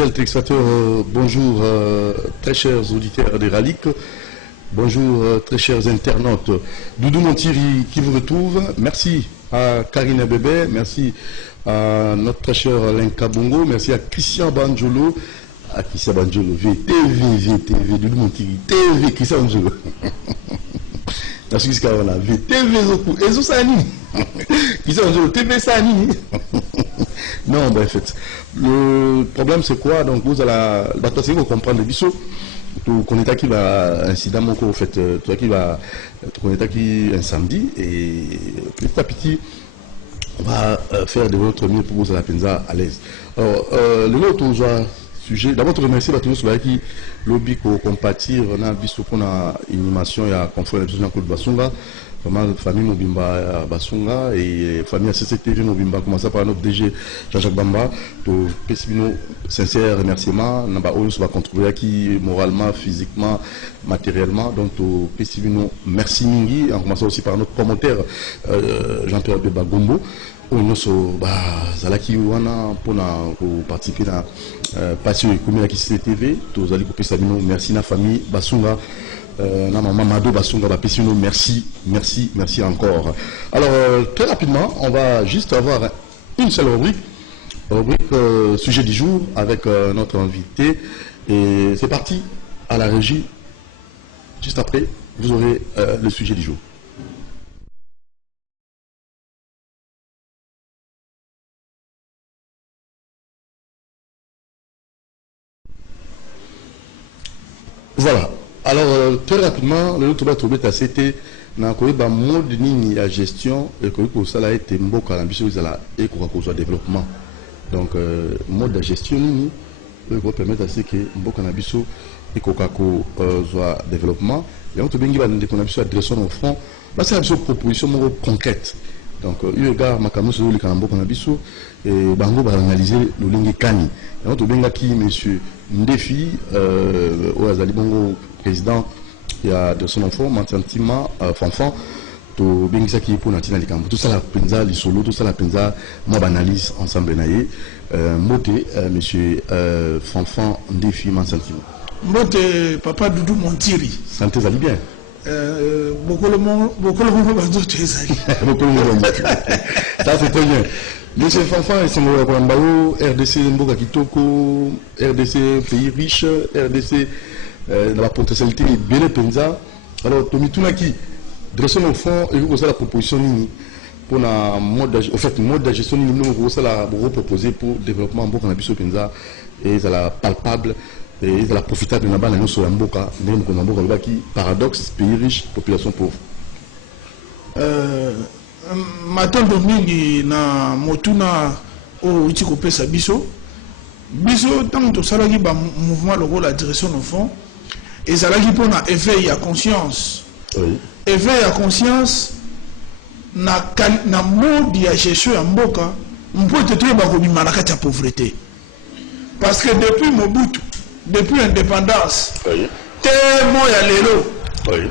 Fidèles téléspectateurs, bonjour très chers auditeurs des Ralic, bonjour très chers internautes. Doudou Montiri qui vous retrouve, merci à Karina Bébé, merci à notre très cher Lenka Bongo, merci à Christian Banjolo, VTV, Doudou Montiri, TV, Christian Banjolo. Merci Karina, VTV, Ezo Sani, Christian Banjolo, TV Sani. Non, ben en fait, le problème c'est quoi? Donc vous allez comprendre le biseau. Tu connais qui va incident mon en fait, toi qui va tu connais qui incendie et petit à petit on va faire de votre mieux pour vous à la penza à l'aise. Alors le autre sujet, d'abord te remercier à tous ceux qui lobby pour compatir on a biseau pour une animation il y a conférence de Jean-Claude Basunga. Vraiment, famille Mobimba Basunga et famille CCTV Mobimba, commençant par notre DG Jean-Jacques Bamba, pour Pessibino, sincère remerciement, Namba Oyo va contribuer qui moralement, physiquement, matériellement, donc Pessibino, merci Mingi, en commençant aussi par notre commentaire Jean-Pierre Beba Gombo, on zalaki wana pour participer à passion et comme la CCTV, tous allez couper Sabino, merci la famille Basunga. Mamado Basunga Bapessino, merci encore. Alors très rapidement, on va juste avoir une seule rubrique sujet du jour avec notre invité et c'est parti à la régie. Juste après, vous aurez le sujet du jour. Voilà. Alors, très rapidement, le autre va trouver ta CT dans le mode de gestion et que ça a été mboka et que développement. Donc, mode de gestion va permettre à ce que mboka nabiso et que soit développement. Et on te bien qu'il va adression au front. C'est une proposition concrète. Donc, il y a un sur le Kanamboka nabiso et bango va analyser le lingue kani. Et on te bien qui monsieur Ndefi au Azali Bongo président il y a de son enfant Mantantima Fanfan to bengisa qui pour natina likambo tout ça la penza li solo tout ça la penza moi analyse ensemble naie moté monsieur Fanfan Ndefi Mantantima moté papa Doudou Montiri santé zali bien beaucoup le monde bazot ezali beaucoup le monde ça c'est très bien. Monsieur Fanfan, c'est mon RDC Mboka Kitoko, RDC pays riche, RDC dans la potentialité bien penza. Alors, Tomi Tunaki, dressons au fond et vous avez la proposition pour la mode de gestion nous vous la proposer pour développement Mboka Nabiso penza et ça la palpable et ça la profitable dans la sur la Mboka, Mboka qui paradoxe pays riche, population pauvre. Matondo mingi na motuna o utiko pesa biso tant to salaki ba mouvement logo la direction au fond et salaki pona éveil à conscience. Oui. Éveil à conscience na mode ya gestion ya mboka mpote to ba ko bimana kati ya pauvreté. Parce que depuis Mobutu, depuis l'indépendance, oui. Tellement ya lelo. Oui.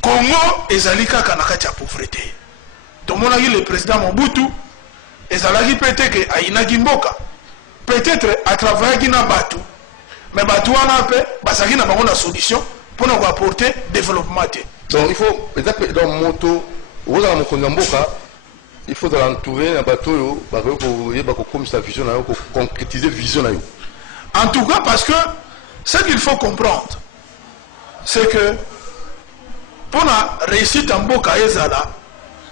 Congo ezali kaka na kati ya pauvreté. Tout le monde a dit le président Mobutu, et ça l'a dit peut-être qu'il mboka, peut-être à travers Guinée Batou, mais Batou en a fait, parce qu'il n'a pas de solution pour nous apporter développement. Donc il faut, peut-être dans mon moto, vous avez mon mboka, il faut l'entourer un bateau, comme sa vision, pour concrétiser la vision. En tout cas, parce que ce qu'il faut comprendre, c'est que pour la réussite en mboka ezala,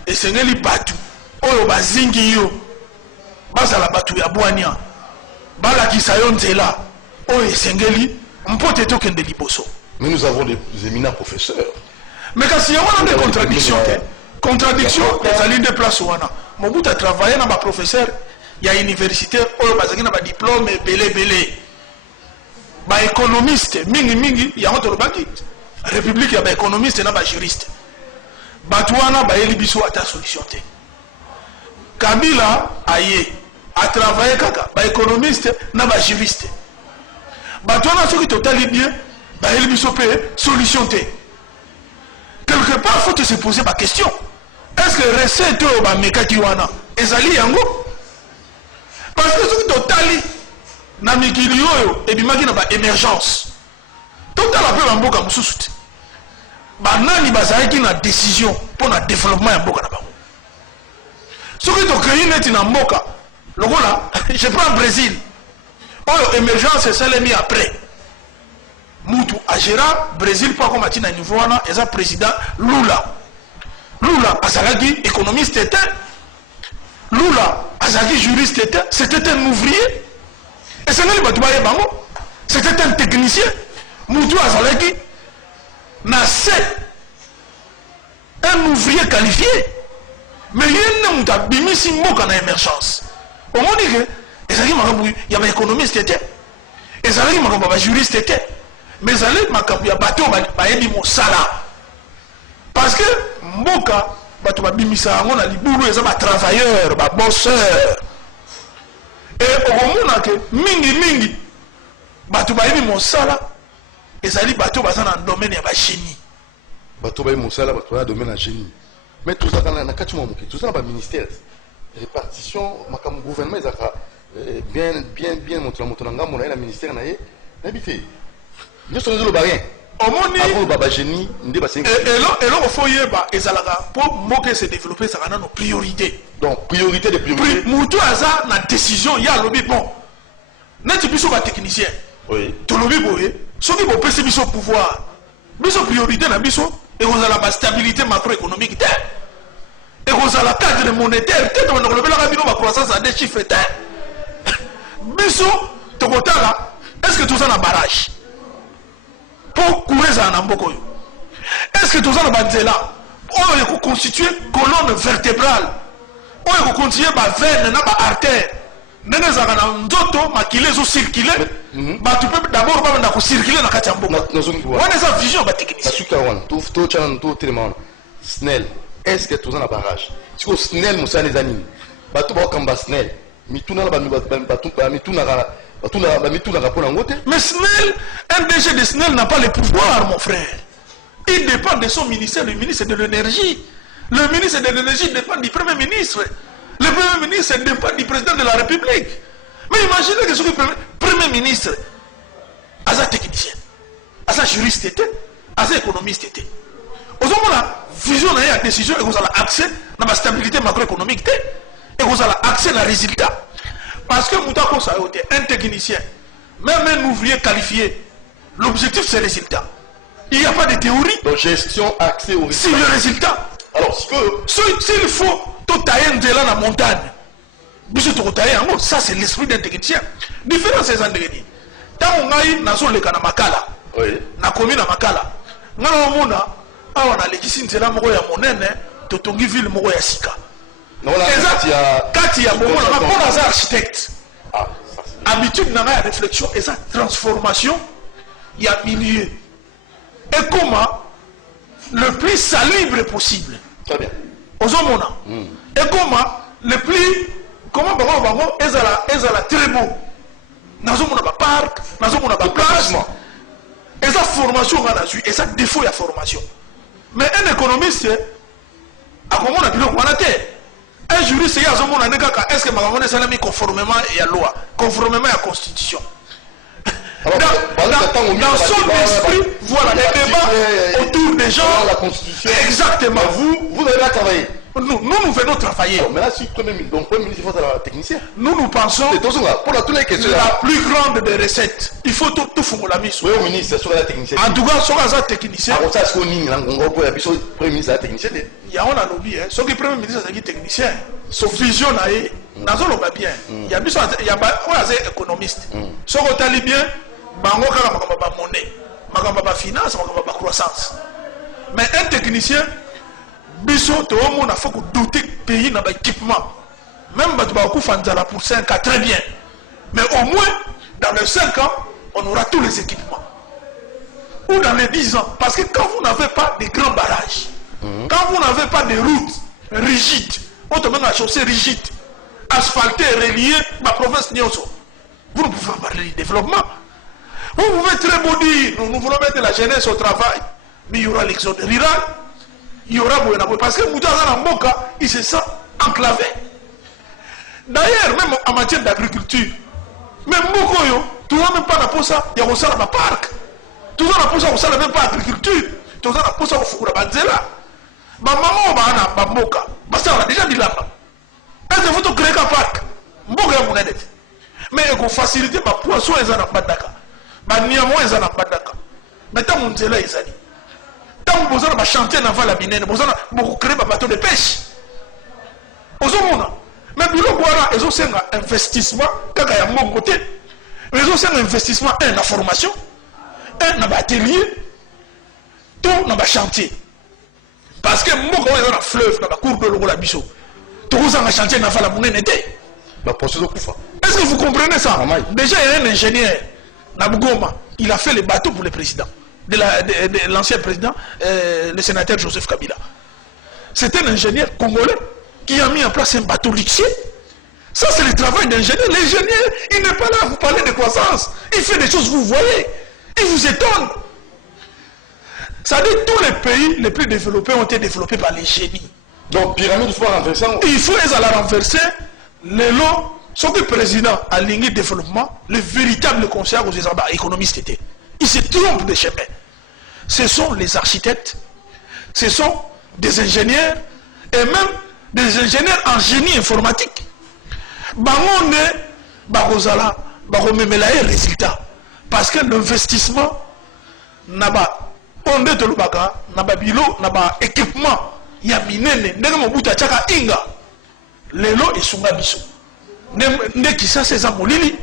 et c'est ngeli batu oyo bazingi yo bazala batu ya bwania bala kisayo nzela oyo esengeli mpote tokende liboso. Mais nous avons des éminents professeurs. Mais kasi ya wana des contradictions ezali de place wana Mobutu a travaillé na ba professeur ya universitaire oyo bazaki na ba diplôme belé ba économiste mingi ya hoto lobaki république ya ba économiste na ba juriste. Batouana ba elibiso ata solution te. Kabila aye a travaillé kaka ba économiste na ba juriste. Batouana ceux qui totali bien ba elibiso pe solution te. Quelque part faut se poser la question. Est-ce que recette ba mekaki wana ezali yango? Parce que ceux qui totali na mikili oyo ebimaki na ba émergence totala pe bamboka mosusu te banani bazalaki na décision pour na développement ya mboka na bango soki tokei neti na mboka lokola je prends Brésil oyo émergence esalemi après mutu agera Brésil po akoma ti na niveau wana eza président Lula azalaki économiste était Lula azalaki juriste était c'était un ouvrier esengeli bato baye bango c'était un technicien mutu azalaki na se un ouvrier qualifié mais yene mutu abimisi mboka na émergence omoni ke ezalaki makambo ya baéconomiste était ezalaki makambo ya bajuriste était mais ezalaki makambo ya bato bayebi mosala parce que mboka bato babimisa yango na libulu eza batravailleur babosseur et okomona ke mingi bato bayebi mosala ezali bato baza na domaine ya bagénie bato bayebi mosala bato na domaine ya génie mais tout ça na kati mwa moke tout ça na baministère répartition makambo gouvernement ezalaka bien moto na ngambo na ye na ministère na ye nayebi te nyonso ezoloba rien omoni aloba bagénie nde basengi eloko fo yeba ezalaka mpo mboka ese développe ezalaka nano priorité donc priorité de priorité mutu aza na décision ye alobi bon neti biso batechnicien tolobi boye soki bopesi biso pouvoir biso priorité na biso ekozala bastabilité macroéconomique te ekozala cadre monétaire te tobanda kolobelaka bino bacroissance ya 2 chiffres te biso tokotala est ce que toza na barrage pour courir ezala na mboka oyo est ce que toza na banzela oyo ekoconstitue colonne vertébrale oyo ekocontinue bavene na baartère ndenge ezalaka na nzoto makili ezocircule bato mpe d'abord babanda kocircule na kati ya mboka wana eza vision batechnicien asuka wana totyana totelema wana snel est ce que toza na barrage sikoyo snel mosala eza nini bato baokamba snel mitunana bamitunaka mpo nango te mais snel un DG de snel n'a pas le pouvoir mon frère il dépend de son ministère le ministre de l'énergie le ministre de l'énergie dépend du premier ministre le premier ministre dépend du président de la république mais imaginez que ce premier ministre aza technicien aza juriste était aza économiste était ozomona vision na ye ya décision ekozala accès na bastabilité macroéconomique te ekozala accès na résultat parce que mutu akosa yo te un technicien même un ouvrier qualifié l'objectif c'est le résultat il n'y a pas de théorie donc gestion accès au résultat c'est le résultat alors s'il faut totailler nzela na montagne biso tokotaye yango ça c'est l'esprit d'un technicien différence eza ndenge nini ntango ngai nazoleka na makala nakomi na makala ngai naomona awa nalekisi nzela moko ya monene totongi ville moko ya sika eza kati ya bomona nga mpo naza architecte habitude na ngai ya réflexion eza transformation ya milieu ekoma le plus salibre possible ozomona ekoma le plus comment bango ezala très beau nazomona baparc nazomona baplace eza formation nga nazwi eza défaut ya formation mais un économiste akomona biloko wana te un juriste ye azomona nde kaka est ce que makambo esalami conformément ya loi conformément ya constitution dans son esprit voilà les débats autour des gens la constitution exactement vous n'avez pas travaillé nous venons travailler mais là si premier ministre il faut être technicien nous pensons pour toutes les questions la plus grande des recettes il faut tout fungola miso oui ministre sur la technicien en tout cas soki aza technicien ça ce qu'on dit na ngongo po ya biso premier ministre technicien yango nalobi soki premier ministre azalaki technicien so vision na ye nazoloba bien ya biso oyo aza économiste soki otali bien bango kaka makambo ba monnaie makambo ba finance makambo ba croissance mais un technicien biso toomona faut doter pays na ba équipement même bato bakufa nzala pour 5 ans très bien mais au moins dans les 5 ans on aura tous les équipements ou dans les 10 ans parce que quand vous n'avez pas de grands barrages quand vous n'avez pas de routes rigides autrement la chaussée rigide asphaltée reliée ma province nyonso vous ne pouvez pas parler de développement. Vous pouvez très beau dire nous voulons mettre la jeunesse au travail mais il y aura l'exode rural il y aura Boyenabo parce que Mouta Mboka il se sent enclavé. D'ailleurs, même en matière d'agriculture, Mais Mokoyo, tu n'as même pas la pose ça, il y a aussi la parc. Tu n'as pas ça, on même pas agriculture. Tu n'as pas ça, on fout la banzela. Ma maman, ma moka, parce qu'on a déjà dit là. Est-ce que vous créez un parc? Moka est mon aide. Mais il faut faciliter ma poisson et zana badaka. Ma niamo et zana badaka. Mais tant mon zela est zani. Tant que vous avez un chantier dans la mine, vous avez créé un bateau de pêche. Vous avez mais bilo boara, ils ont un investissement, kaka ya mon côté. Ils ont un investissement, un la formation, un atelier, tout dans le chantier. Parce que moi, quand on est dans la fleuve, dans la cour de l'eau, la biseau, tout dans le chantier, n'a pas la monnaie n'était. Est-ce que vous comprenez ça? Déjà, il y a un ingénieur, Nabugoma, il a fait les bateaux pour le président, de l'ancien président, le sénateur Joseph Kabila. C'est un ingénieur congolais qui a mis en place un bateau luxueux. Ça, c'est le travail d'ingénieur. L'ingénieur, il n'est pas là à vous parler de croissance. Il fait des choses, vous voyez. Il vous étonne. Ça dit tous les pays les plus développés ont été développés par les génies. Donc, pyramide, il faut renverser. Il faut les la renverser. Les lots, ce que le président a ligné développement, le véritable conseiller aux économistes étaient. Ils se trompent de chemin. Ce sont les architectes, ce sont des ingénieurs et même des ingénieurs en génie informatique. Bangonde, Bagozala, Bagomemela est résultat. Parce que l'investissement n'a pas. On est de l'Ubaka, n'a pas bilo, n'a pas équipement. Il y a minene, n'est pas mouta tchaka inga. Lelo et sungabiso. N'est qui ça, c'est Zamolili.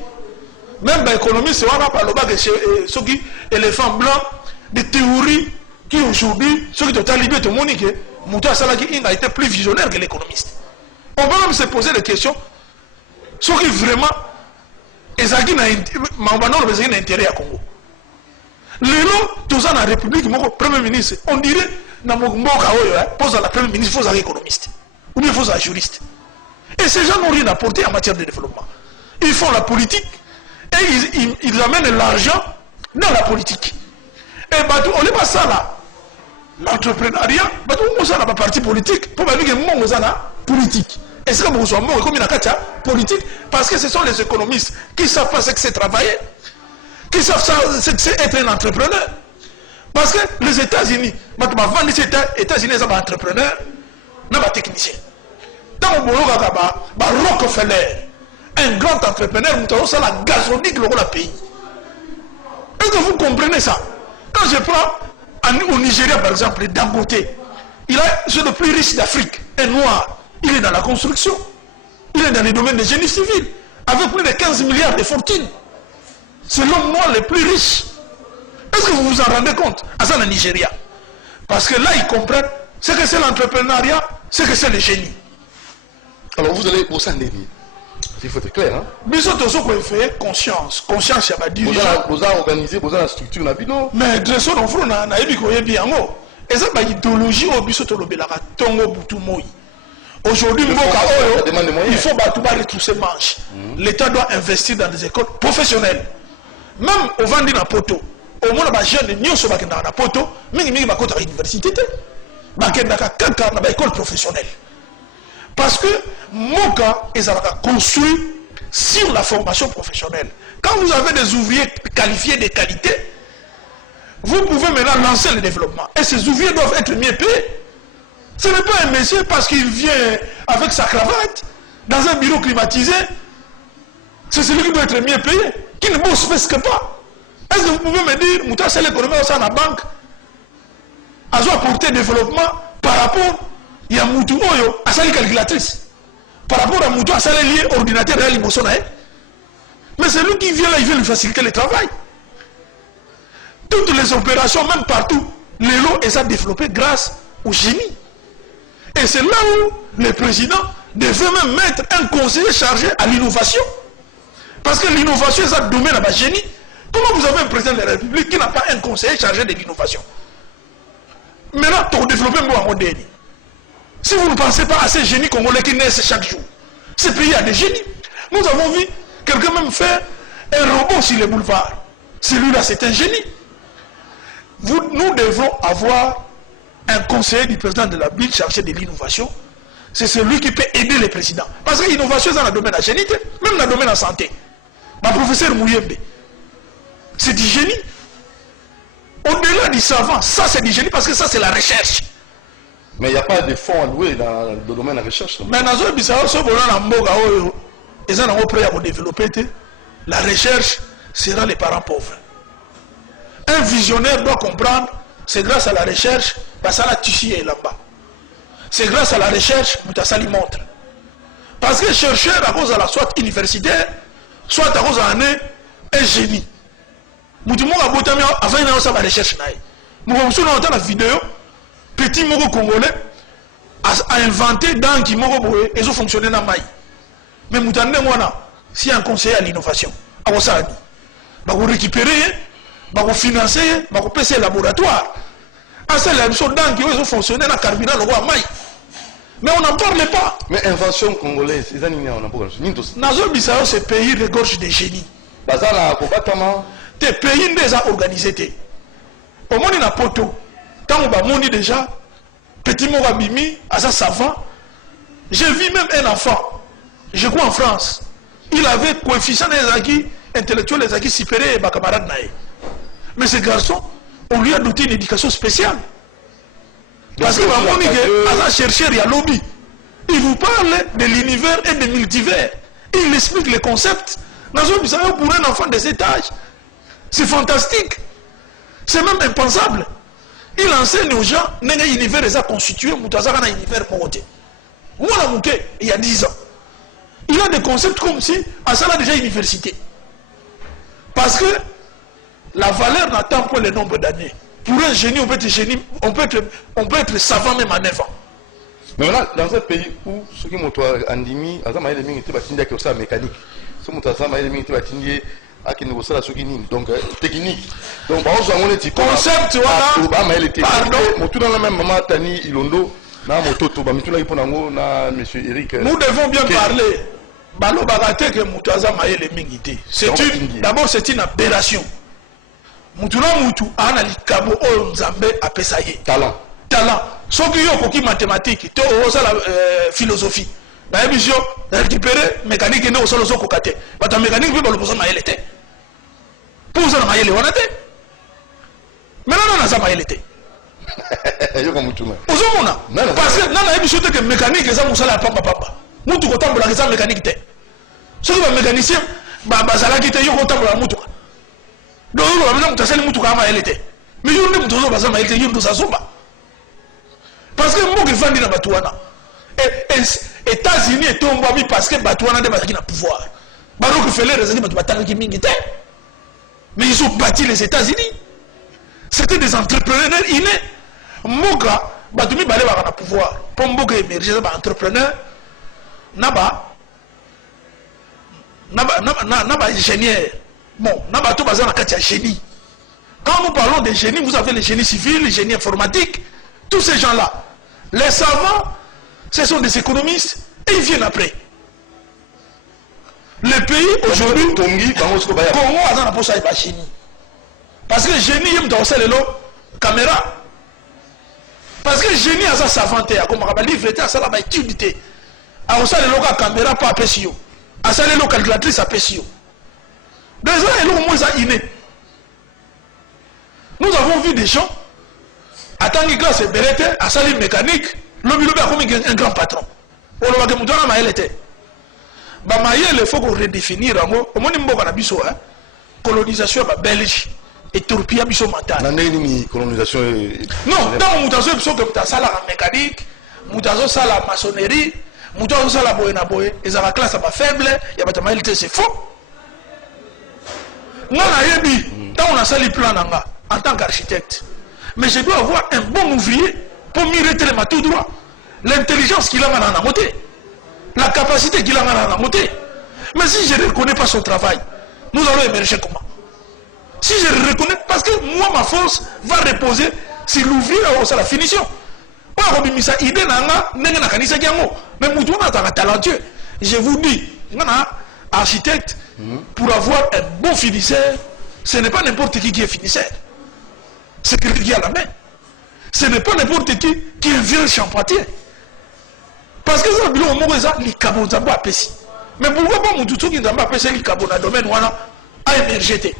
Même l'économie, c'est un peu ceux qui éléphants blancs, des théories qui aujourd'hui, ceux qui ont talibé de Monique, Mouta Salaki Inga était plus visionnaire que l'économiste. On peut même se poser des questions. Ceux qui vraiment, ils ont intérêt à Congo. Lelo, tout ça dans la République, mon Premier ministre, on dirait, dans mon pose à la Premier ministre, il faut un économiste. Ou bien il faut un juriste. Et ces gens n'ont rien apporté en matière de développement. Ils font la politique et ils amènent l'argent dans la politique. Et on n'est pas ça là. L'entrepreneuriat, on est dans la partie politique. Pour dire que on est dans la politique. Est-ce que vous êtes bon comme il y a politique? Parce que ce sont les économistes qui savent pas ce que c'est travailler, qui savent ce que c'est être un entrepreneur. Parce que les États-Unis, les États-Unis sont entrepreneurs, non pas techniciens. Dans le boulot, Rockefeller, un grand entrepreneur, nous avons la gazonique dans le pays. Est-ce que vous comprenez ça? Quand je prends au Nigeria, par exemple, Dangote, c'est le plus riche d'Afrique, un noir. Il est dans la construction. Il est dans les domaines de génie civil, avec plus de 15 milliards de fortune. C'est l'homme noir le plus riche. Est-ce que vous vous en rendez compte? À ça, le Nigeria. Parce que là, ils comprennent ce que c'est l'entrepreneuriat, ce que c'est le génie. Alors, vous allez au sein des nids. Il faut être clair. Hein? Mais ça, tout ce qu'on fait, conscience. Conscience, il y a pas dirigeant. Vous avez organisé, vous avez la structure, la vie, non? Mais de ça, on a eu bien. Et ça, c'est l'idéologie au biso to lobelaka tongo butu moi. Aujourd'hui, il faut retrousser manche. L'État doit investir dans des écoles professionnelles. Même au Vandi na poto, au moins les jeunes n'y sont pas dans la poto, mais ils sont à l'université. Ils sont dans l'école professionnelle. Parce que Moka est construit sur la formation professionnelle. Quand vous avez des ouvriers qualifiés de qualité, vous pouvez maintenant lancer le développement. Et ces ouvriers doivent être mieux payés. Ce n'est pas un monsieur parce qu'il vient avec sa cravate dans un bureau climatisé. C'est celui qui doit être mieux payé, qui ne bosse presque pas. Est-ce que vous pouvez me dire, Mouta, c'est l'économie au sein de la banque, a apporté développement par rapport à Moutou Oyo, à sa calculatrice, par rapport à Moutou, à sa lié ordinateur réel émotionnel. Mais c'est lui qui vient là, il vient lui faciliter le travail. Toutes les opérations, même partout, les lots, et ça développé grâce au génie. Et c'est là où le président devait même mettre un conseiller chargé à l'innovation. Parce que l'innovation est un domaine à génie. Comment vous avez un président de la République qui n'a pas un conseiller chargé de l'innovation? Maintenant, pour développer un mot moderne. Si vous ne pensez pas à ces génies congolais qui naissent chaque jour, ce pays a des génies. Nous avons vu quelqu'un même faire un robot sur les boulevards. Celui-là, c'est un génie. Nous devons avoir un conseiller du président de la ville chargé de l'innovation. C'est celui qui peut aider les présidents. Parce que l'innovation est dans le domaine de la génie, même dans le domaine de la santé. Ma professeur Mouyembe, c'est du génie. Au-delà du savant, ça c'est du génie parce que ça c'est la recherche. Mais il n'y a pas de fonds alloués dans le domaine de la recherche. Mais dans le Bissau, si ils ont prêt à développer, la recherche sera les parents pauvres. Un visionnaire doit comprendre, c'est grâce à la recherche, parce que la tissu est là-bas. C'est grâce à la recherche que ça lui montre. Parce que chercheur, à cause de la soit universitaire, soit à cause d'un un génie. Moutimo a botamé avant une recherche. Nous avons la vidéo, petit moro congolais a inventé dans qui moro boé et ils ont fonctionné dans maï. Mais moutande moi si un conseiller à l'innovation, à ça dit, bah vous récupérer, bah vous financer, bah vous payer laboratoire. À ça les choses dans qui ils ont fonctionné dans carburant le roi maï. Mais on n'en parle pas. Mais invention congolaise, ils n'ont pas parlé. Nazo Bissau, ce pays regorge de génie. Tes pays déjà organisés. Au monde, il y a poto. Quand on va monter déjà, petit mot abimi, à ça savant. J'ai vu même un enfant, je crois en France, il avait coefficient des acquis intellectuels, des acquis supérieurs et ma camarade naïe. Mais ce garçon, on lui a doté une éducation spéciale. Parce que à chercheur, il y a lobby. Il vous parle de l'univers et des multivers. Il explique les concepts. Pour un enfant de cet âge, c'est fantastique. C'est même impensable. Il enseigne aux gens que l'univers est constitué, un univers côté. Moi, il y a 10 ans, il a des concepts comme si, à ça, déjà université. Parce que la valeur n'attend pas le nombre d'années. Pour un génie, on peut être génie, on peut être savant même à 9 ans. Mais voilà, dans un pays où ceux qui m'ont andimi, à ça, ils étaient ça mécanique. Ceux qui m'ont donc technique. Donc, par exemple, on est concept, voilà. Pardon. Tout dans la même maman, Tani, Ilondo, nous devons bien parler. D'abord, c'est une aberration. Talent. Ce qui est mathématique, philosophie. Récupérer mécanique et non solo kokate. La mécanique peut le poser maïl était. Pour ça maïl on était. Mais non non ça maïl était. Parce que non na émission que mécanique ça musala papa papa. Mutu ko tambola ça mécanique té. Ce qui va mécanicien ba bazala ki té yo ko tambola mutu. Donc on va mutu sel mutu ka maïl était. Mais yo ne mutu zo bazala maïl té yo ndo ça soba. Parce que moi qui vandi na batuana. États-Unis est tombé parce que Batouana de Bataki n'a pouvoir. Baroque fait les raisons de Bataki Mingite. Mais ils ont bâti les États-Unis. C'était des entrepreneurs innés. Moga, Batoumi Balé va avoir pouvoir. Pour Moga émerger, un entrepreneur, Naba ingénieur. Bon, Naba tout basé dans la génie. Quand nous parlons de génie, vous avez les génies civils, les génies informatiques, tous ces gens-là. Les savants, ce sont des économistes et ils viennent après. Le pays aujourd'hui, Congo a dans la Chine. Parce que le génie, il doit faire la caméra. Parce que le génie a sa savante, comme on va livrer, à ça la utilité. A ça la caméra pas apprécié. A ça la calculatrice apprécié. Donc ça est là moins inné. Nous avons vu des gens, à tant que c'est bérette, à ça les mécaniques. L'homme a comme un grand patron. On va dire que Maël était. Il faut qu'on redéfinisse. Au moins, il y a colonisation belge et Turquie a mental. Colonisation. Non, dans la mutation, il faut que tu as la mécanique, mutation la maçonnerie, mutation la boé, et ça la classe faible, il y a Maël, c'est faux. Moi, on a sali plan en tant qu'architecte. Mais je dois avoir un bon ouvrier pour mirer tellement tout droit. L'intelligence qu'il a dans la montée. La capacité qu'il a dans la montée. Mais si je ne reconnais pas son travail, nous allons émerger comment? Si je le reconnais, parce que moi, ma force va reposer sur l'ouvrier à la finition. Mais talentueux. Je vous dis, architecte, pour avoir un bon finisseur, ce n'est pas n'importe qui est finisseur. C'est quelqu'un qui a la main. Ce n'est pas n'importe qui est vieux champotier. Parce que ça, les cabons à Pessi. Mais pourquoi pas Moutoutou qui n'a pas fait ce carbone dans le domaine a émergé?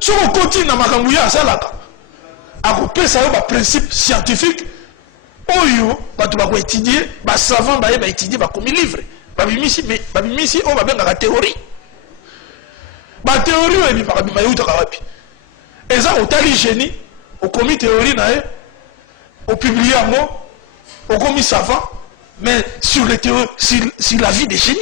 Si on continue dans Makambouya, ça là, à couper ça, un principe scientifique, oyo, tu vas étudier, savant, va étudier, va comme livre. Babimisi, on va bien dans la théorie. La théorie, on va bien dans la théorie. Et ça, au tali génie, au commis théorie, au publié un mot, au commis savant, mais sur les théories, sur la vie des génies.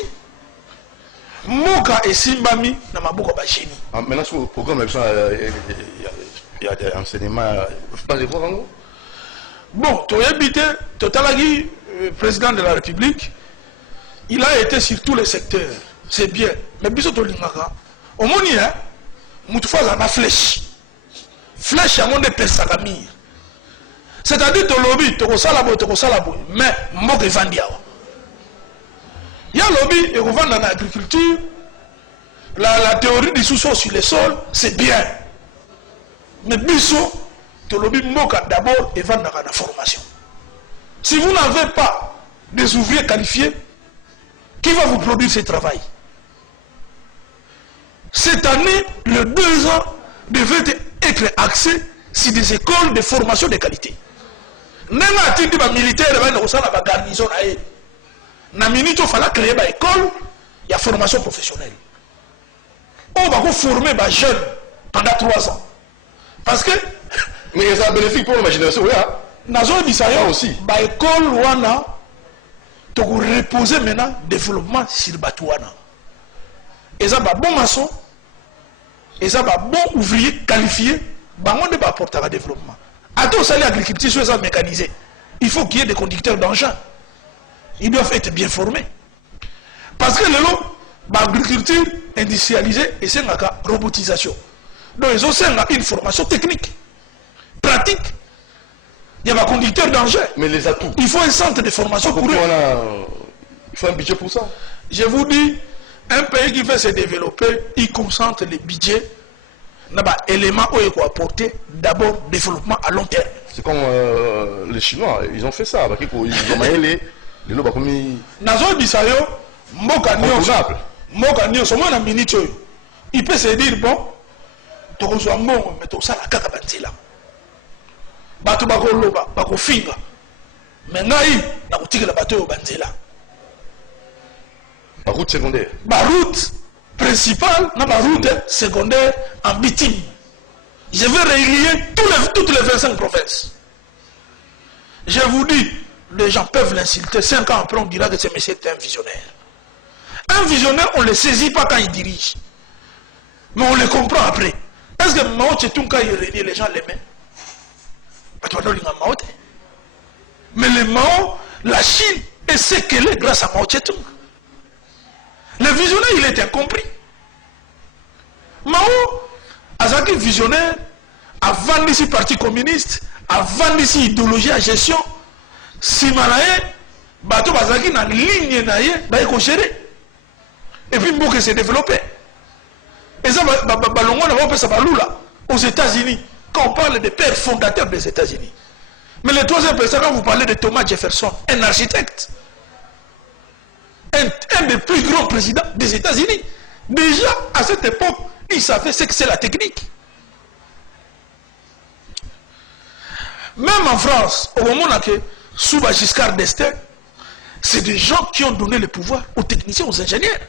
Moka et Simbami n'a pas beaucoup de génie. Maintenant, sur le programme, il y a des enseignements. Vous parlez quoi, Rango? Bon, tu as habité, Totalagi, président de la République, il a été sur tous les secteurs. C'est bien. Mais Bissot Lingaka, au monde, Moutoufa a flèche. Flèche à mon épée. C'est-à-dire que lobby, tu as salabo, mais Mok est vendu. Il y a lobby et on vend dans l'agriculture. La théorie du sous-sol sur les sols, c'est bien. Mais Bissot, tu lobby Mok d'abord et vend dans la formation. Si vous n'avez pas des ouvriers qualifiés, qui va vous produire ce travail? Cette année, le 2 ans devait être axé sur des écoles de formation de qualité. Même à titre de militaire, il y a une garnison. Na minute, il fallait créer une école, il y a formation professionnelle. On va vous former les jeunes pendant 3 ans. Parce que... Mais ça a bénéfique pour la génération, oui. Nazo Bisaya aussi. L'école, wana, tu vas reposer maintenant le développement sur Batouana. Et ça va bon maçon, et ça va bon ouvrier qualifié, on ne va apporter le développement. À tout ça, l'agriculture, c'est mécanisé. Il faut qu'il y ait des conducteurs d'engins. Ils doivent être bien formés. Parce que l'agriculture industrialisée, et c'est la robotisation. Donc, ils ont une formation technique, pratique. Il y a un conducteur d'engins. Mais les atouts. Il faut un centre de formation pour eux. Il faut un budget pour ça. Je vous dis, un pays qui veut se développer, il concentre les budgets dans les éléments où il faut apporter d'abord développement à long terme. C'est comme les Chinois, ils ont fait ça. Ils ont maillé les lots comme Nazo Bisayo, Mokanyo, c'est moi minute. Il peut se dire, bon, tu reçois bon, mais tu as la cacabantila. Bato bako loba, bako finga. Mais ngai, na kutiki la bato yo banzela. La route secondaire. La route principale, la route secondaire en bitume. Je vais relier toutes les 25 provinces. Je vous dis, les gens peuvent l'insulter. 5 ans après, on dira que ce monsieur est un visionnaire. Un visionnaire, on ne le saisit pas quand il dirige. Mais on le comprend après. Est-ce que Mao Tse-tung, quand il relie, les gens l'aimaient? Mais le Mao, la Chine est ce qu'elle est grâce à Mao Tse-tung. Le visionnaire, il est incompris. Mao, Azaki visionnaire, avant d'ici parti communiste, avant d'ici idéologie à gestion, si Malaye, Bato Bazaki dans ligne naïe, il faut gérer. Et puis Mbouke s'est développé. Et ça, Balongo n'a pas ça aux États-Unis. Quand on parle des pères fondateurs des États-Unis. Mais le troisième personne, quand vous parlez de Thomas Jefferson, un architecte, un des plus grands présidents des États-Unis, déjà à cette époque, il savait ce que c'est la technique. Même en France, au moment où Souba Giscard d'Estaing, c'est des gens qui ont donné le pouvoir aux techniciens, aux ingénieurs,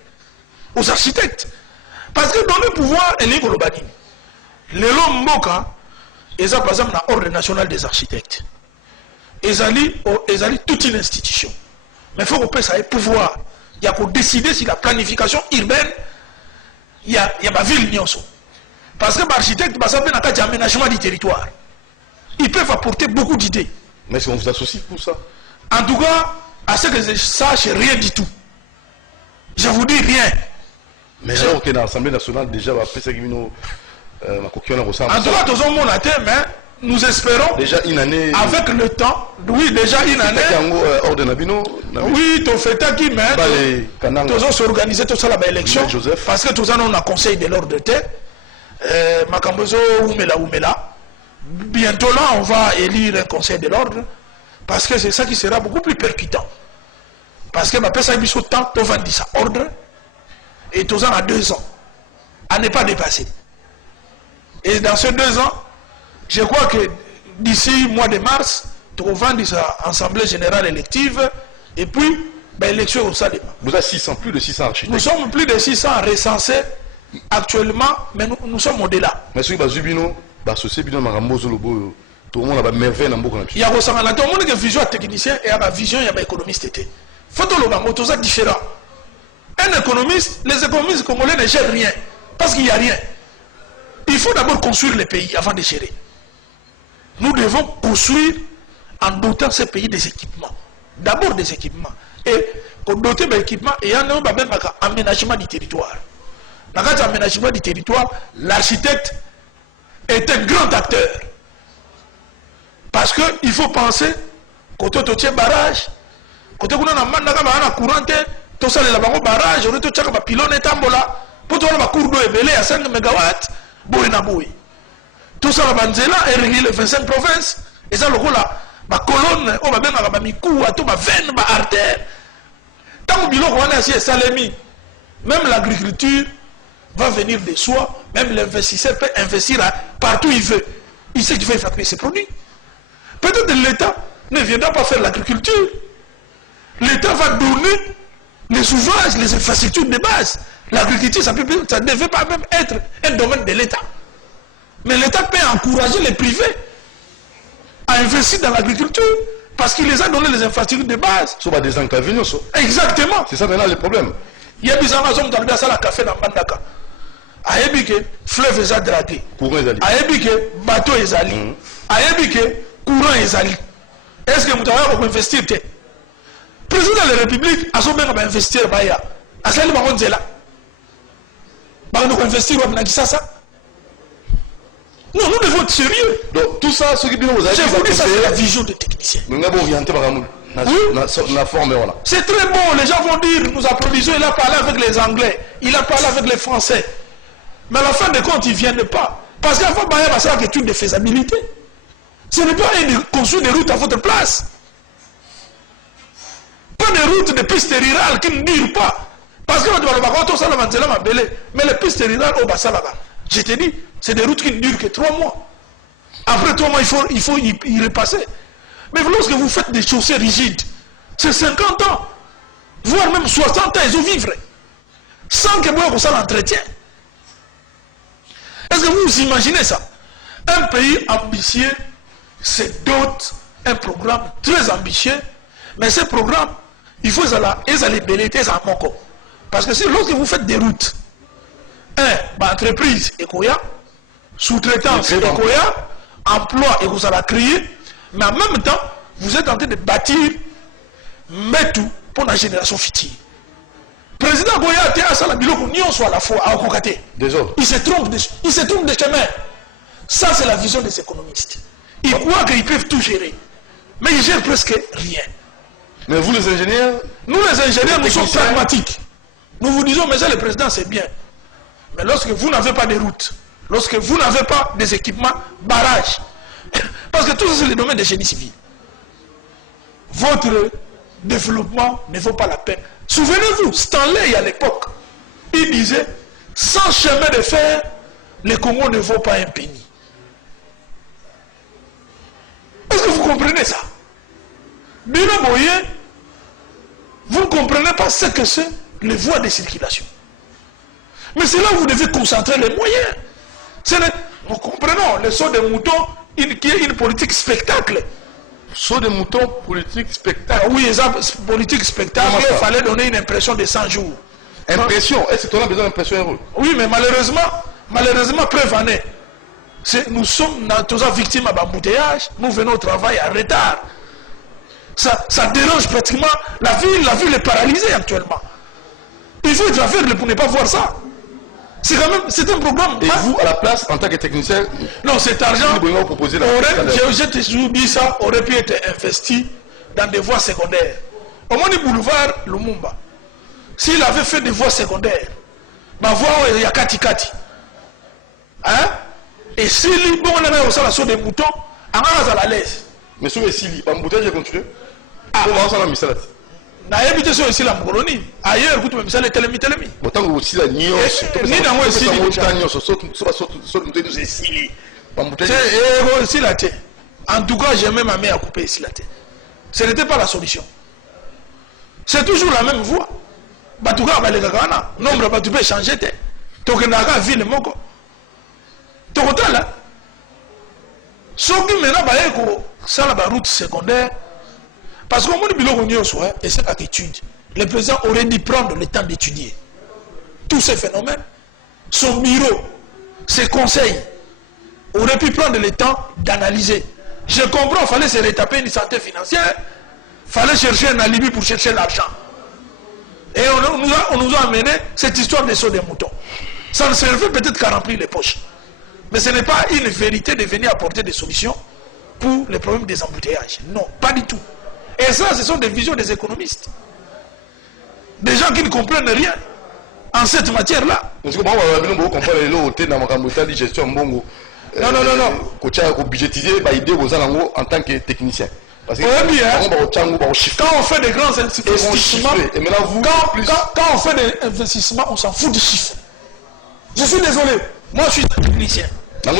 aux architectes. Parce que dans le pouvoir, il y a l'Obani. Les hommes Moka, ils ont par exemple l'ordre national des architectes. Ils ont toute une institution. Mais il faut qu'on puisse avoir pouvoir. Il y a qu'on décider si la planification urbaine, il y a ma ville Nyonso. Parce que l'architecte, par exemple, il y a un aménagement du territoire. Ils peuvent apporter beaucoup d'idées. Mais est-ce qu'on vous associe pour ça? En tout cas, à ce que je sache, rien du tout. Je vous dis rien. Mais alors que dans l'Assemblée nationale, déjà, après ça, en tout cas, tous les monde mais nous espérons, déjà une année, avec le temps, oui, déjà une année, oui, tu fais qui, mais nous allons s'organiser tout ça là, l'élection, parce que tout ça, on a conseil de l'ordre de terre, Makambozo, Oumela. Bientôt là, on va élire un conseil de l'ordre, parce que c'est ça qui sera beaucoup plus percutant. Parce que ça a temps, on va dire ça, ordre, et tous en a 2 ans, à ne pas dépasser. Et dans ces 2 ans, je crois que d'ici mois de mars, on va dire ça, Assemblée Générale élective, et puis, élection au Salima. Vous avez 600, plus de 600 architectes. Nous sommes plus de 600 recensés actuellement, mais nous sommes au-delà. Mais si vous avez Zubino, tout le monde a merveille dans beaucoup. Il y a tout le monde qui a une vision technicien et une vision économiste. Il faut que nous soyons différents. Un économiste, les économistes congolais ne gèrent rien. Parce qu'il n'y a rien. Il faut d'abord construire les pays avant de gérer. Nous devons construire en dotant ces pays des équipements. D'abord des équipements. Et pour doter des équipements, il y a un aménagement du territoire. Dans l'aménagement du territoire, l'architecte est un grand acteur. Parce qu'il faut penser quand on tient barrage, quand on a un courant, tout ça, il y a un barrage, on a un pylône et tambola, pour tout le cours d'eau élevé à 5 MW, tout ça, est réglé les 25 provinces, et ça, le coup là, ma colonne, on va bien avoir mis coup à tout, ma veine, ma artère. Tant que bilan qu'on a ici, même l'agriculture va venir de soi, même l'investisseur peut investir partout où il veut. Il sait qu'il va fabriquer ses produits. Peut-être que l'État ne viendra pas faire l'agriculture. L'État va donner les ouvrages, les infrastructures de base. L'agriculture, ça ne devait pas même être un domaine de l'État. Mais l'État peut encourager les privés à investir dans l'agriculture parce qu'il les a donné les infrastructures de base. Ça va désenclaver. Exactement. C'est ça maintenant le problème. Il y a des hommes qui ont dans la café dans Bandaka. Ayebi que fleuve est dragué. Ayebi que bateau est allé. Ayebi que courant est allé. Est-ce que vous avez investir? Le président de la République a son même investir. A ça, il va rendre là. Il va investir. Non, nous devons être sérieux. Donc tout ça, ce qui vous avez dit, je vous dis, ça c'est la vision des techniciens. C'est très bon, les gens vont dire, nous applaudissons, il a parlé avec les Anglais, il a parlé avec les Français. Mais à la fin de compte, ils ne viennent pas. Parce qu'avant, il y a une étude de faisabilité. Ce n'est pas de construire des routes à votre place. Pas des routes de pistes rurales qui ne durent pas. Parce que mais les pistes rurales au Bassa là-bas, je te dis, c'est des routes qui ne durent que 3 mois. Après 3 mois, il faut y repasser. Mais lorsque vous faites des chaussées rigides, c'est 50 ans, voire même 60 ans, ils ont vivre. Sans que vous ça l'entretien. Est-ce que vous imaginez ça? Un pays ambitieux se dote un programme très ambitieux, mais ce programme, il faut les belleter à Moko. Parce que lorsque vous faites des routes, entreprise Ekoya, sous-traitance Ekoya, emploi et vous allez créer, mais en même temps, vous êtes en train de bâtir tout pour la génération future. Président Goya était à Salabilo, nous soit à la fois à Okokate. Il se trompe de chemin. Ça, c'est la vision des économistes. Ils croient qu'ils peuvent tout gérer. Mais ils gèrent presque rien. Mais vous, les ingénieurs? Nous, les ingénieurs, nous sommes pragmatiques. Nous vous disons, mais ça, le président, c'est bien. Mais lorsque vous n'avez pas de routes, lorsque vous n'avez pas des équipements, barrages, parce que tout ça, c'est le domaine des génies civils. Votre développement ne vaut pas la peine. Souvenez-vous, Stanley, à l'époque, il disait, sans chemin de fer, le Congo ne vaut pas un penny. Est-ce que vous comprenez ça? Bino Boye, vous ne comprenez pas ce que c'est les voies de circulation. Mais c'est là où vous devez concentrer les moyens. Nous comprenons le saut des moutons qui est une politique spectacle. Saut des moutons, politique spectacle. Oui, politique spectacle, il fallait donner une impression de 100 jours. Impression? Est-ce que tu as besoin d'impression? Oui, mais malheureusement, preuve en est. Nous sommes tous victimes d'embouteillage, nous venons au travail en retard. Ça dérange pratiquement la ville est paralysée actuellement. Il faut être aveugle pour ne pas voir ça. C'est un programme. Et vous, à la place, en tant que technicien, non, cet argent, je te dis ça, aurait pu être investi dans des voies secondaires. Au moins, le boulevard Lumumba, s'il avait fait des voies secondaires, ma voie, il y a Kati. Hein? Et s'il bon, on a aussi la saut des moutons, on a à l'aise. mais si vous êtes embouteillage, continue. On va ça la missalade. na éviter ça aussi la colonie ailleurs écoute même ça les télémi autant aussi la nion ni na moi aussi c'est aussi la té en tout cas j'ai même ma mère à couper ici la té ce n'était pas la solution c'est toujours la même voie batuka balekakana nombre batu peut changer té tokendaka ville moko tokotala soki mena baye ko sala ba route secondaire parce que mon biloko nyonso et c'est pas étude le président aurait dû prendre le temps d'étudier tous ces phénomènes son bureau ses conseils aurait pu prendre le temps d'analyser. Je comprends, il fallait se retaper une santé financière, il fallait chercher un alibi pour chercher l'argent. Et on nous a amené cette histoire des sauts des moutons. Ça ne servait peut-être qu'à remplir les poches. Mais ce n'est pas une vérité de venir apporter des solutions pour les problèmes des embouteillages. Non, pas du tout. Et ça, ce sont des visions des économistes. Des gens qui ne comprennent rien en cette matière-là. Parce que moi, je comprends la gestion bongo. Non. Pour budgétiser, l'idée en tant que technicien. Parce que quand on fait des grands investissements, quand on fait des investissements, on s'en fout des chiffres. Je suis désolé, moi je suis technicien. Quand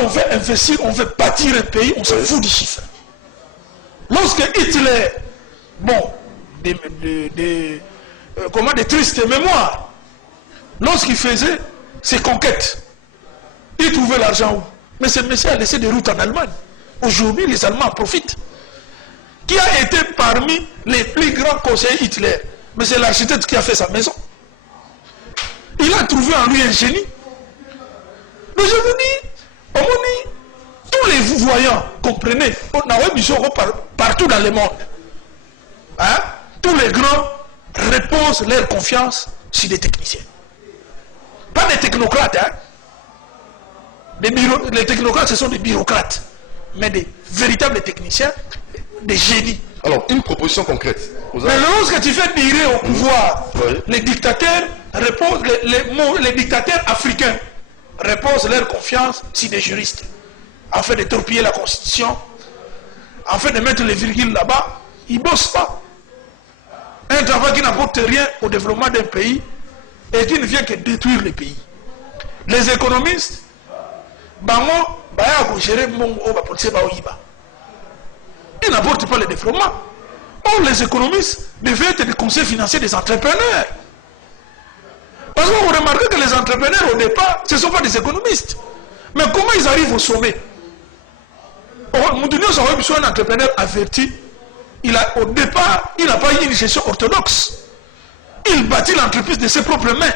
on veut investir, on veut bâtir un pays, on s'en fout des chiffres. Lorsque Hitler, des tristes mémoires, lorsqu'il faisait ses conquêtes, il trouvait l'argent où? Mais ce monsieur a laissé des routes en Allemagne. Aujourd'hui, les Allemands en profitent. Qui a été parmi les plus grands conseillers Hitler? Mais c'est l'architecte qui a fait sa maison. Il a trouvé en lui un génie. Mais je vous dis, tous les voyants, comprenez, partout dans le monde, hein, tous les grands reposent leur confiance sur des techniciens. Pas des technocrates, hein. Les technocrates, ce sont des bureaucrates, mais des véritables techniciens, des génies. Alors, une proposition concrète. Mais lorsque tu fais tirer au pouvoir, les dictateurs reposent, les dictateurs africains reposent leur confiance sur des juristes, afin de torpiller la constitution, afin de mettre les virgules là-bas. Ils ne bossent pas. Un travail qui n'apporte rien au développement d'un pays et qui ne vient que détruire le pays. Les économistes, ils n'apportent pas le développement. Or, les économistes devaient être des conseils financiers des entrepreneurs. Parce que vous remarquez que les entrepreneurs, au départ, ce ne sont pas des économistes. Mais comment ils arrivent au sommet? Un entrepreneur averti, au départ, il n'a pas eu une gestion orthodoxe. Il bâtit l'entreprise de ses propres mains.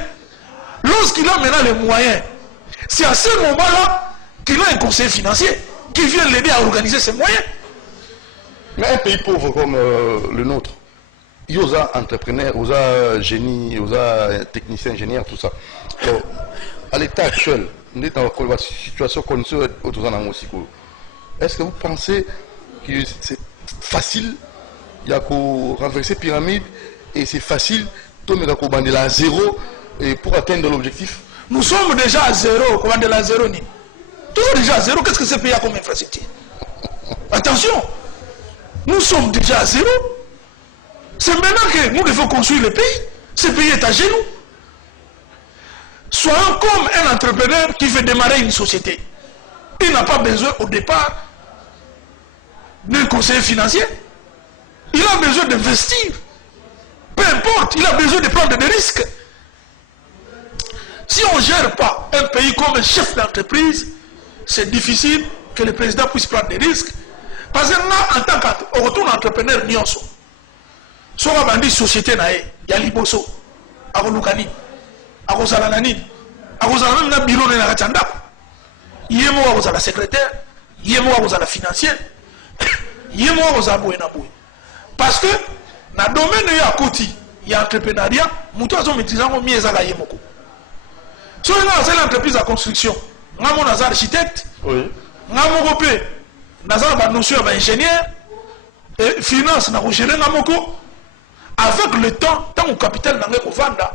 Lorsqu'il a maintenant les moyens, c'est à ce moment-là qu'il a un conseiller financier qui vient l'aider à organiser ses moyens. Mais un pays pauvre comme le nôtre, il y a entrepreneurs, il y a génies, il y a techniciens, ingénieurs, tout ça. Alors, à l'état actuel, on est dans la situation qu'on se retrouve dans le Mexique. Est-ce que vous pensez que c'est facile, il y a qu'à renverser la pyramide et c'est facile, tout le monde a la zéro et pour atteindre l'objectif? Nous sommes déjà à zéro, comment de la zéro ni? Toujours déjà à zéro, qu'est-ce que ce pays a comme infrastructure? Attention, nous sommes déjà à zéro. C'est maintenant que nous devons construire le pays. Ce pays est à genoux. Soyons comme un entrepreneur qui veut démarrer une société. Il n'a pas besoin au départ d'un conseiller financier. Il a besoin d'investir. Peu importe, il a besoin de prendre des risques. Si on ne gère pas un pays comme un chef d'entreprise, c'est difficile que le président puisse prendre des risques. Parce que là, en tant qu'entrepreneur, nyonso, soit on a une société, il y a Liboso, à Lukani, à Zalanani, à Zalanani, il y a bureau de la Rachanda, il y a la secrétaire, il y a la financière, il y a la Bouenaboué. Parce que dans le domaine de Koti, il y a entrepreneuriat, nous avons maîtrisé mieux à la Yemoko. Si on a l'entreprise à construction, nous avons un architecte, nous avons une notion d'ingénieur, et finance, nous avons avec le temps, tant que le capital n'a pas vendre,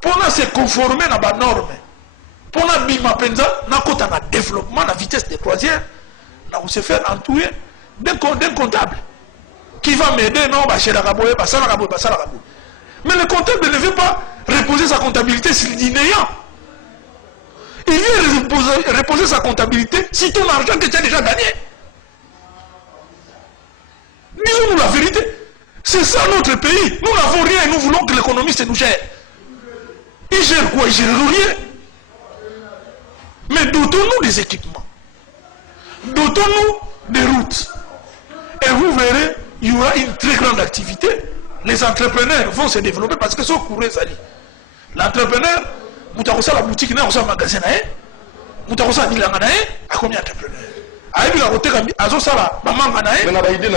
pour se conformer à la norme, pour le développement, la vitesse de croisière, nous se faire entourer d'un comptable. qui va m'aider, non, bah, chez la Raboye, bah, ça la Raboye, bah, ça la Raboye. Mais le comptable ne veut pas reposer sa comptabilité sur l'inayant. Il vient reposer sa comptabilité sur ton argent que tu as déjà gagné. Disons-nous la vérité. C'est ça notre pays. Nous n'avons rien et nous voulons que l'économiste nous gère. Il gère quoi? Il gère rien. Mais dotons-nous des équipements. Dotons-nous des routes. Et vous verrez, il y aura une très grande activité. Les entrepreneurs vont se développer parce que c'est au courant, ça dit. L'entrepreneur, vous avez la boutique, vous avez un magasin, vous avez un bilan, à combien d'entrepreneurs? Aïe, il a voté comme Azo Sala, maman Ganae,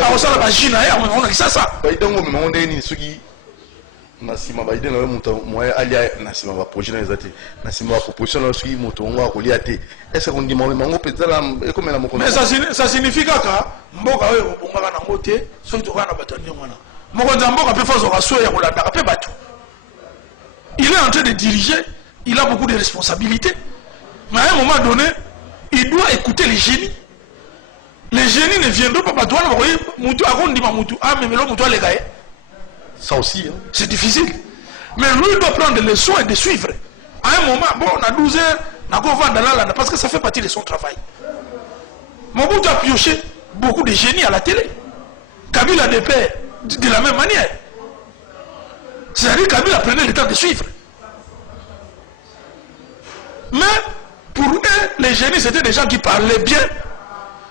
Azo Sala, Bagina, on a dit ça. On a dit ce qui. Nasima baide na muto moya alia nasima ba projet na zate nasima ba proposition na sui moto ngwa ko liate est-ce qu'on dit moi mango petala e comme la moko mais ça signifie que mboka oyo ongaka na ngote soki tokana na batani ngwana moko nzamboka pe fazo raso ya kolanda pe bato. Il est en train de diriger, il a beaucoup de responsabilités, mais à un moment donné il doit écouter les génies. Les génies ne viendront pas battre vous voyez mutu akondi ma mutu ah mais lo mutu les gars. Ça aussi, hein. C'est difficile. Mais lui, il doit prendre le soin de suivre. À un moment, bon, on a 12 heures, on a dans la lande, parce que ça fait partie de son travail. Mobutu a pioché beaucoup de génies à la télé. Kabila des pères, de la même manière. C'est-à-dire que Kabila prenait le temps de suivre. Mais, pour eux, les génies, c'était des gens qui parlaient bien.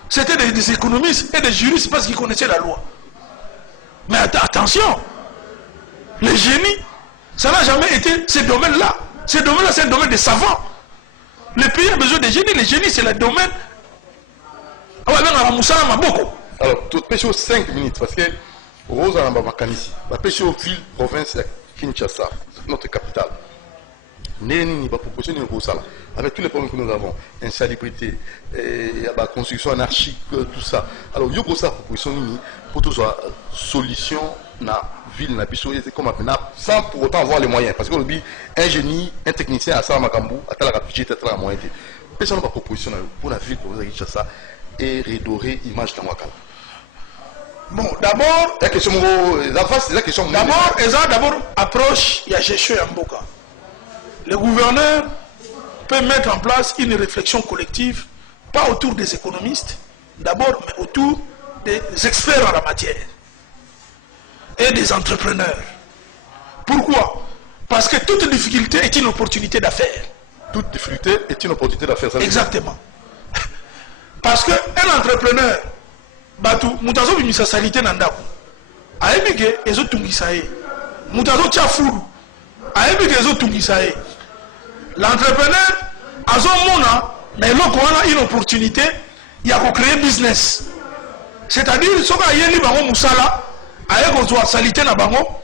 C'était des économistes et des juristes parce qu'ils connaissaient la loi. Mais attention, les génies, ça n'a jamais été ce domaine-là. Ce domaine-là, c'est un domaine de savants. Le pays a besoin de génies. Les génies, c'est le domaine. Alors, tu pêches 5 minutes parce que Rose a un pêche au fil province de Kinshasa, notre capitale. Néni va proposer une Rosala avec tous les problèmes que nous avons, insalubrité, construction anarchique, tout ça. Alors, il y a une proposition pour tout ça, solution na ville na biso comme appelé sans pour autant avoir les moyens parce que le un génie un technicien à ça makambu à la budget à la moyen personne n'a pas proposition pour la ville pour ça et redorer image de Wakala. Bon d'abord la question la question d'abord approche il y a gestion en Mboka. Le gouverneur peut mettre en place une réflexion collective pas autour des économistes d'abord mais autour des experts en la matière et des entrepreneurs. Pourquoi? Parce que toute difficulté est une opportunité d'affaires. Toute difficulté est une opportunité d'affaires. Exactement. Parce qu'un entrepreneur, Batu, Moutazo bimisa salité nandaku. Aebike ezo tungisae. Moutazo tchafuru. Aebike ezo tungisae. L'entrepreneur, azo mona, na eloko wana une opportunité, il y a créer business. C'est-à-dire, soka yeli bango musala, aye kozwa salité na bango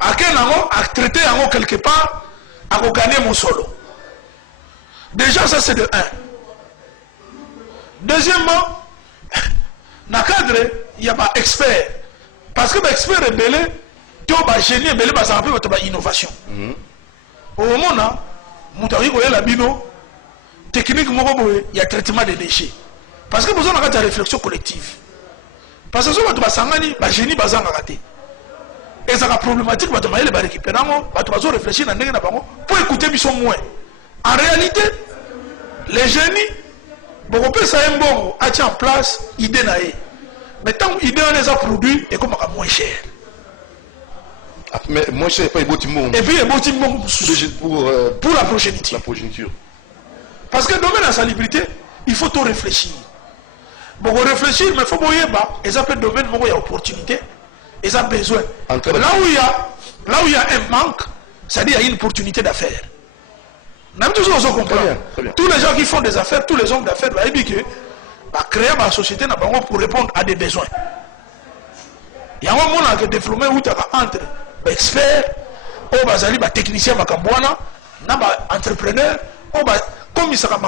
ake nango a traité yango quelque part a gagner mon solo. Déjà ça c'est de 1. Deuxièmement, na cadre il y a pas expert parce que ba expert est belé to ba génie est belé ba ça rappelle ba innovation. Au moment là mutawi ko la bino technique moko boye il y a traitement des déchets parce que besoin de réflexion collective. Parce que si on a un génie basé en raté, et ça a problématique, on va récupérer, on va réfléchir pour écouter Bisson moins. En réalité, les génies, on peut ça un bon, a en place, idée naïe. Mais tant que l'idée les a produit, et comme moins cher. Mais moins cher, pas un beau timon. Et puis un beau timon pour la progéniture. Parce que dans le domaine de la salubrité, il faut tout réfléchir. Bon, réfléchir, mais il faut voir, ils ont un domaine où il y a opportunité, ils ont besoin. Là où il y a un manque, c'est-à-dire qu'il y a une opportunité d'affaires. Même tous les gens comprennent. Tous les gens qui font des affaires, tous les hommes d'affaires, ils vont créer une société pour répondre à des besoins. Il y a un monde qui est développé entre experts, techniciens, entrepreneurs, commissaires,